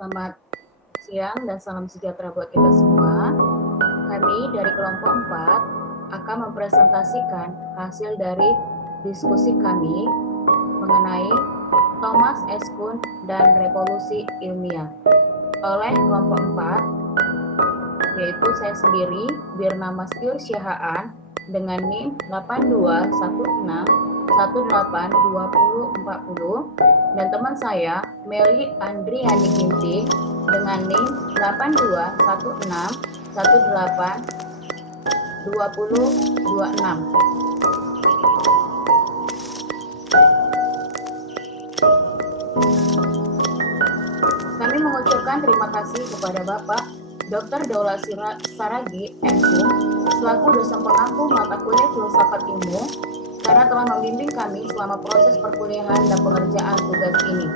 Selamat siang dan salam sejahtera buat kita semua. Kami dari kelompok 4 akan mempresentasikan hasil dari diskusi kami mengenai Thomas S. Kuhn dan revolusi ilmiah oleh kelompok 4, yaitu saya sendiri, Birna Mastiur Syahaan dengan NIM 8216182040 dan teman saya Meli Andriani Ginting dengan NIM 8216182026. Kami mengucapkan terima kasih kepada Bapak Dr. Daula Saragi, M.Kum, selaku dosen pengampu mata kuliah Filsafat Ilmu, karena telah membimbing kami selama proses perkuliahan dan pengerjaan tugas ini.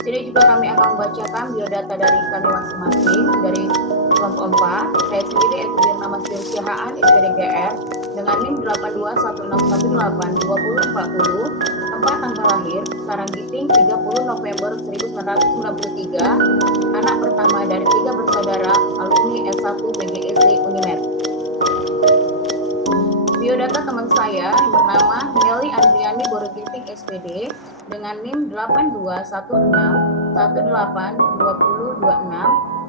Sini juga kami akan membacakan biodata dari kami masing-masing dari kelompok 4. Saya sendiri yaitu Birna Mastiur Syahaan, SPDGR, dengan NIM 8216182040, tempat tanggal lahir Saranggiting 30 November 1993, anak pertama dari 3 bersaudara alumni S1 BGSD Unimed. Biodata teman saya yang bernama Meli Andriani Ginting SPD dengan NIM 8216182026,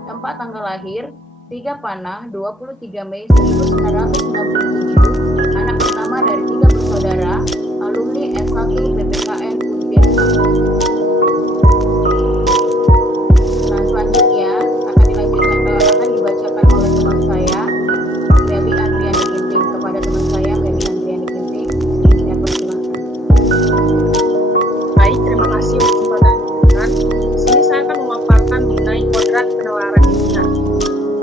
tempat tanggal lahir 3 Panah 23 Mei 1997, anak pertama dari 3 bersaudara alumni S1 PPKN Untirta. Nah, selanjutnya akan dibacakan oleh teman saya Meli Andriani Ginting. Kepada teman saya Meli Andriani Ginting, saya persilahkan. Baik, terima kasih untuk kesempatan yang diberikan. Di sini saya akan memaparkan mengenai kodrat penalaran ilmiah.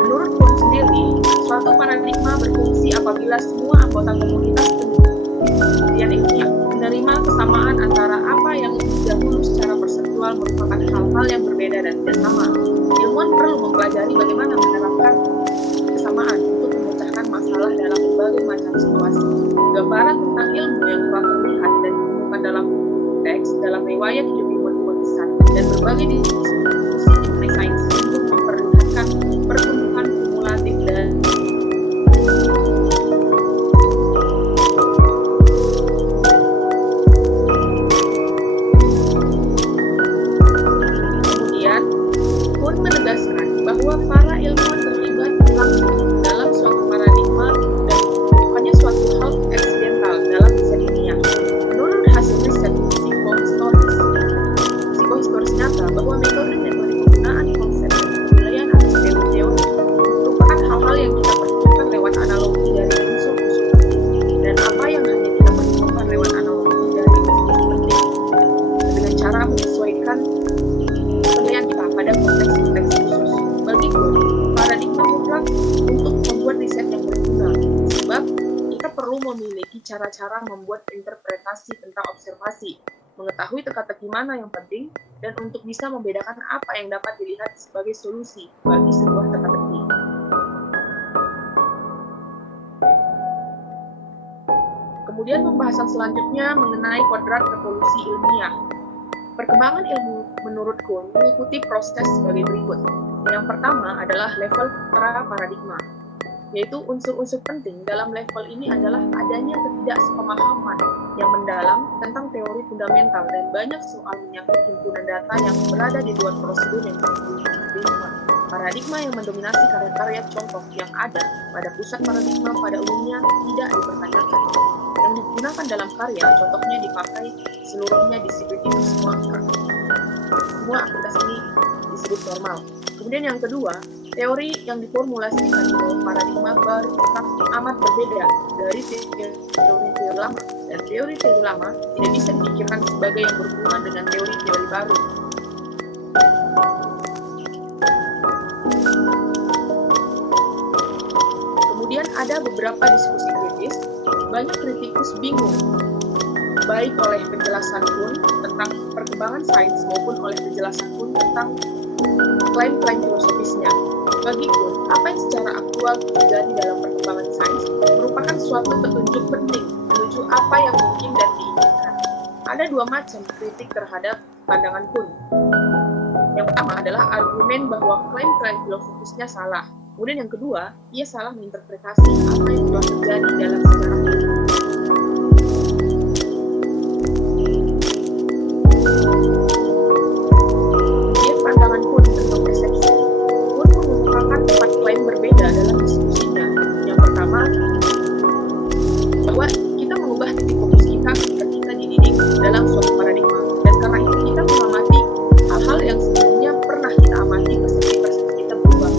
Menurut Kuhn sendiri, suatu paradigma berfungsi apabila semua anggota komunitas penelitian ilmiah menerima kesamaan antara apa yang dahulu secara perseptual merupakan hal-hal yang berbeda dan tidak sama. Ilmuwan perlu mempelajari bagaimana menerapkan kesamaan untuk memecahkan masalah dalam berbagai macam situasi. Gambaran tentang ilmu yang kurang terlihat dan ditemukan dalam teks, dalam riwayat hidup ilmuwan besar, dan berbagai diskusi mengenai sains untuk memperlihatkan pertumbuhan kumulatif dan kemudian Kuhn menegaskan bahwa para ilmuwan terlibat langsung dalam suatu paradigma dan bukannya suatu hal eksidental dalam riset ilmiah. Menurut hasil riset psikohistoris nyata bahwa metode penggunaan konsep dan penilaian atas teori merupakan hal-hal yang kita perhitungkan lewat analogi dari unsur-unsur penting dan apa yang hanya kita perhitungkan lewat analogi dari unsur penting dengan cara menyesuaikan penilaian kita pada konteks khusus. Bagi Kuhn, paradigma mutlak untuk membuat riset yang berguna, sebab kita perlu memiliki cara-cara membuat interpretasi tentang observasi, mengetahui teka-teki mana yang penting, dan untuk bisa membedakan apa yang dapat dilihat sebagai solusi bagi sebuah teka-teki. Kemudian pembahasan selanjutnya mengenai kodrat revolusi ilmiah. Perkembangan ilmu menurut Kuhn mengikuti proses sebagai berikut. Yang pertama adalah level pra-paradigma, yaitu unsur-unsur penting dalam level ini adalah adanya ketidaksepemahaman yang mendalam tentang teori fundamental dan banyak soal menyangkut himpunan data yang berada di luar prosedur yang diterima. Paradigma yang mendominasi karya-karya contoh yang ada pada pusat paradigma pada umumnya tidak dipertanyakan. Yang digunakan dalam karya contohnya dipakai seluruhnya disiplin itu semua aktivitas ini disebut normal. Kemudian yang kedua, teori yang diformulasikan di bawah paradigma baru amat berbeda dari teori-teori lama, dan teori-teori lama tidak bisa dipikirkan sebagai yang berhubungan dengan teori-teori baru. Kemudian ada beberapa diskusi kritis. Banyak kritikus bingung, baik oleh penjelasan Kuhn tentang perkembangan sains maupun oleh penjelasan Kuhn tentang klaim-klaim filosofisnya. Bagi Kuhn, apa yang secara aktual terjadi dalam perkembangan sains merupakan suatu petunjuk penting menuju apa yang mungkin dan diinginkan. Ada dua macam kritik terhadap pandangan Kuhn. Yang pertama adalah argumen bahwa klaim-klaim filosofisnya salah. Kemudian yang kedua, ia salah menginterpretasi apa yang telah terjadi dalam sejarah ilmu. Kemudian pandangan Kuhn tentang persepsi. Kuhn mengemukakan 4 klaim berbeda dalam diskusinya. Yang pertama, bahwa kita mengubah titik fokus kita ketika kita dididik dalam suatu paradigma, dan karena itu kita mengamati hal-hal yang sebelumnya pernah kita amati, persepsi-persepsi kita berubah.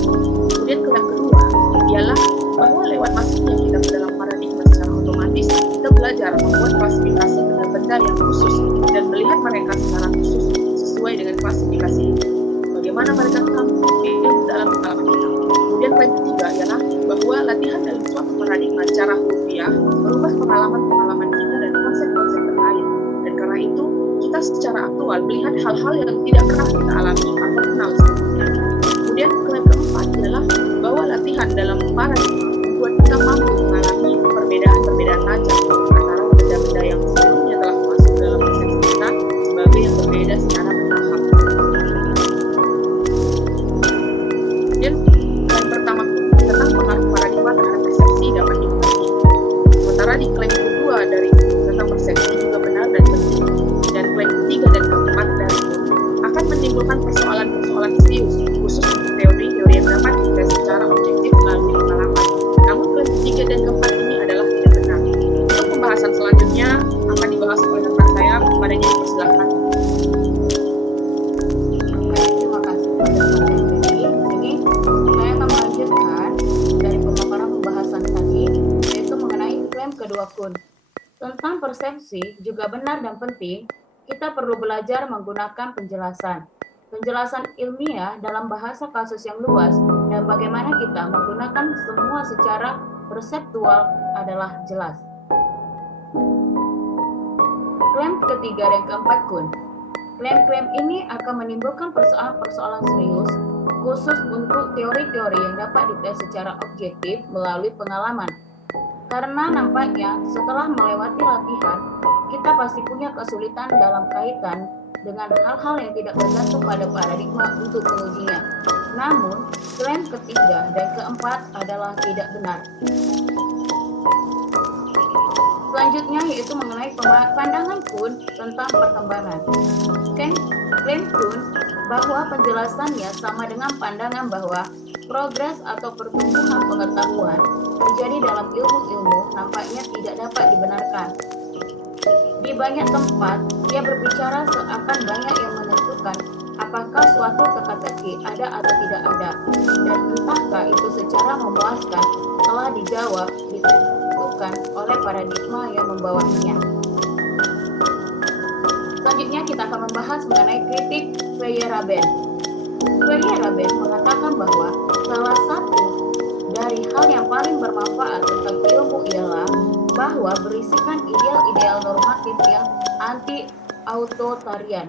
Kemudian yang kedua ialah bahwa lewat masuknya kita ke dalam paradigma secara otomatis, kita belajar membuat klasifikasi benda-benda yang khusus dan melihat mereka secara khusus sesuai dengan klasifikasi ini. Bagaimana mereka tampil dalam pengalaman kita. Kemudian poin ketiga ialah bahwa latihan dalam suatu paradigma secara hurufiah merubah pengalaman-pengalaman kita dan konsep-konsep terkait. Dan karena itu, kita secara aktual melihat hal-hal yang tidak pernah kita alami atau kenal sebelumnya. Kemudian klaim keempat adalah bahwa latihan dalam paradigma membuat kita mampu mengalami perbedaan-perbedaan tajam antara benda-benda yang sebelumnya telah masuk dalam persepsi kita sebagai yang berbeda secara bertahap. Kemudian klaim pertama tentang pengaruh paradigma terhadap persepsi dapat dipahami. Sementara di klaim kedua dari tentang persepsi juga benar dan penting, dan klaim ketiga dan keempat dari akan menimbulkan persoalan-persoalan serius, khusus untuk teori-teori yang dapat dites secara objektif melalui pengalaman. Namun klaim ketiga dan keempat ini adalah tidak benar. Untuk pembahasan selanjutnya akan dibahas oleh rekan saya, kepadanya dipersilakan. Terima kasih pada Mas Henry. Ini saya akan melanjutkan dari pemaparan pembahasan tadi, yaitu mengenai klaim kedua Kuhn. Tentang persepsi juga benar dan penting, kita perlu belajar menggunakan penjelasan. Penjelasan ilmiah dalam bahasa kasus yang luas dan bagaimana kita menggunakan semua secara perseptual adalah jelas. Klaim ketiga dan keempat Kuhn. Klaim-klaim ini akan menimbulkan persoalan-persoalan serius, khusus untuk teori-teori yang dapat dites secara objektif melalui pengalaman. Karena nampaknya setelah melewati latihan, kita pasti punya kesulitan dalam kaitan dengan hal-hal yang tidak bergantung pada paradigma untuk mengujinya. Namun, klaim ketiga dan keempat adalah tidak benar. Selanjutnya yaitu mengenai pandangan Kuhn tentang perkembangan. Klaim Kuhn bahwa penjelasannya sama dengan pandangan bahwa progres atau pertumbuhan pengetahuan terjadi dalam ilmu-ilmu nampaknya tidak dapat dibenarkan. Di banyak tempat, dia berbicara seakan banyak yang menentukan apakah suatu teka-teki ada atau tidak ada, dan entahkah itu secara memuaskan telah dijawab ditentukan oleh paradigma yang membawahinya. Selanjutnya kita akan membahas mengenai kritik Feyerabend. Feyerabend mengatakan bahwa salah satu dari hal yang paling bermanfaat tentang ilmu ialah bahwa berisikan ideal-ideal normatif yang anti-autoritarian.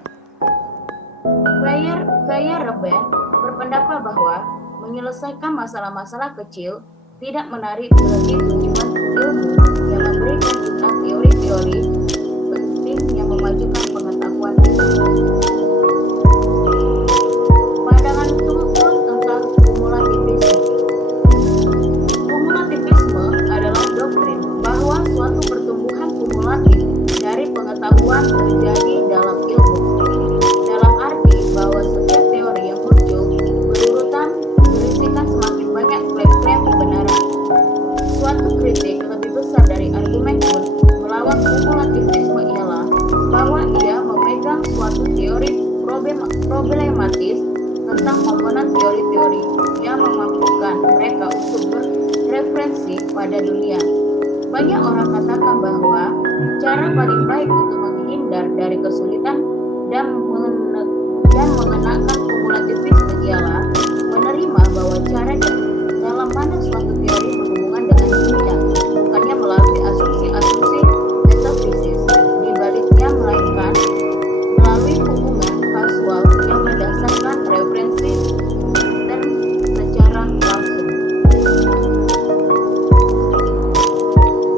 Feyerabend berpendapat bahwa menyelesaikan masalah-masalah kecil tidak menarik bagi tujuan ilmu yang memberikan kita teori-teori penting yang memajukan pengetahuan kita. Pandangan Kuhn tentang kumulativisme. Kumulativisme adalah doktrin bahwa suatu pertumbuhan kumulatif dari pengetahuan terjadi dalam ilmu. Dalam arti bahwa setiap teori yang muncul berurutan berisikan semakin banyak klaim-klaim kebenaran. Suatu kritik lebih besar dari argumen Kuhn melawan kumulativisme ialah bahwa ia memegang suatu teori problematis tentang komponen teori-teori yang memampukan mereka untuk bereferensi pada dunia. Banyak orang katakan bahwa cara paling baik untuk menghindar dari kesulitan dan mengenakan kumulativisme ialah menerima bahwa cara dalam mana suatu teori berhubungan dengan dunia bukannya melalui asumsi-asumsi metafisis di baliknya, melainkan melalui hubungan kasual yang mendasarkan referensi dan secara langsung.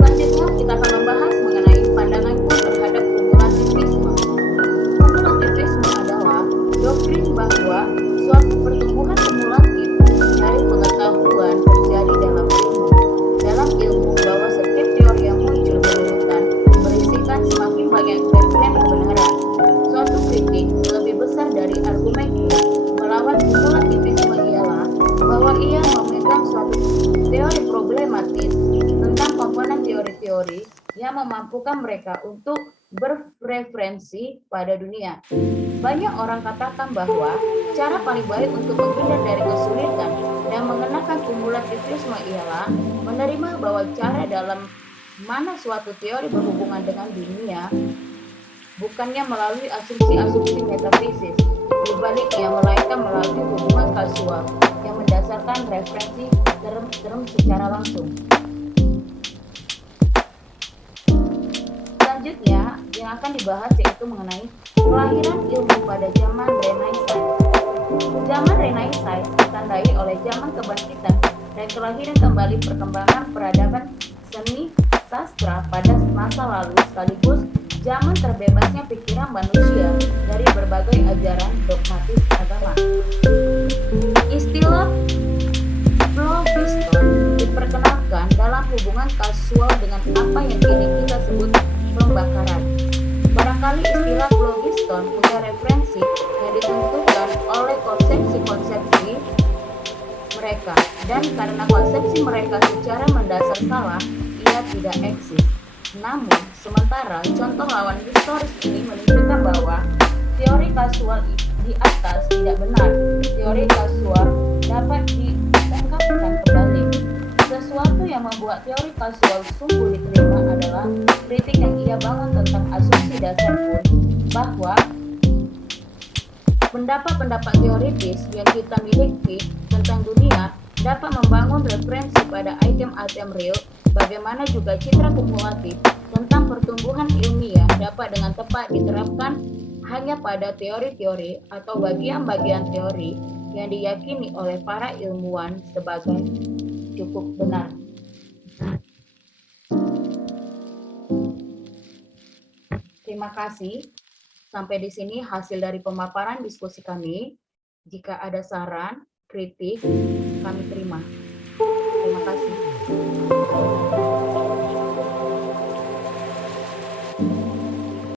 Selanjutnya kita akan membahas mengenai pandangan Kuhn terhadap sebagai klaim kebenaran. Suatu kritik lebih besar dari argumen melawan kumulativisme ialah bahwa ia memegang suatu teori problematis tentang komponen teori-teori yang memampukan mereka untuk berreferensi pada dunia. Banyak orang katakan bahwa cara paling baik untuk menghindar dari kesulitan dan mengenakan kumulativisme ialah menerima bahwa cara dalam mana suatu teori berhubungan dengan dunia bukannya melalui asumsi-asumsi metafisis, dibaliknya melainkan melalui hubungan kasual yang mendasarkan referensi term secara langsung. Selanjutnya yang akan dibahas yaitu mengenai kelahiran ilmu pada zaman Renaissance. Zaman Renaissance ditandai oleh zaman kebangkitan dan kelahiran kembali perkembangan peradaban seni sastra pada masa lalu sekaligus zaman terbebasnya pikiran manusia dari berbagai ajaran dogmatis agama. Istilah phlogiston diperkenalkan dalam hubungan kasual dengan apa yang kini kita sebut pembakaran. Barangkali istilah phlogiston punya referensi yang ditentukan oleh konsepsi-konsepsi mereka, dan karena konsepsi mereka secara mendasar salah, ia tidak eksis. Namun, sementara contoh lawan historis ini menunjukkan bahwa teori kasual di atas tidak benar. Teori kasual dapat diungkapkan kembali. Sesuatu yang membuat teori kasual sungguh diterima adalah kritik yang ia bangun tentang asumsi dasar pun, bahwa pendapat-pendapat teoritis yang kita miliki tentang dunia dapat membangun referensi pada item-item real, bagaimana juga citra kumulatif tentang pertumbuhan ilmiah dapat dengan tepat diterapkan hanya pada teori-teori atau bagian-bagian teori yang diyakini oleh para ilmuwan sebagai cukup benar. Terima kasih. Sampai di sini hasil dari pemaparan diskusi kami. Jika ada saran, kritik, kami terima. Terima kasih.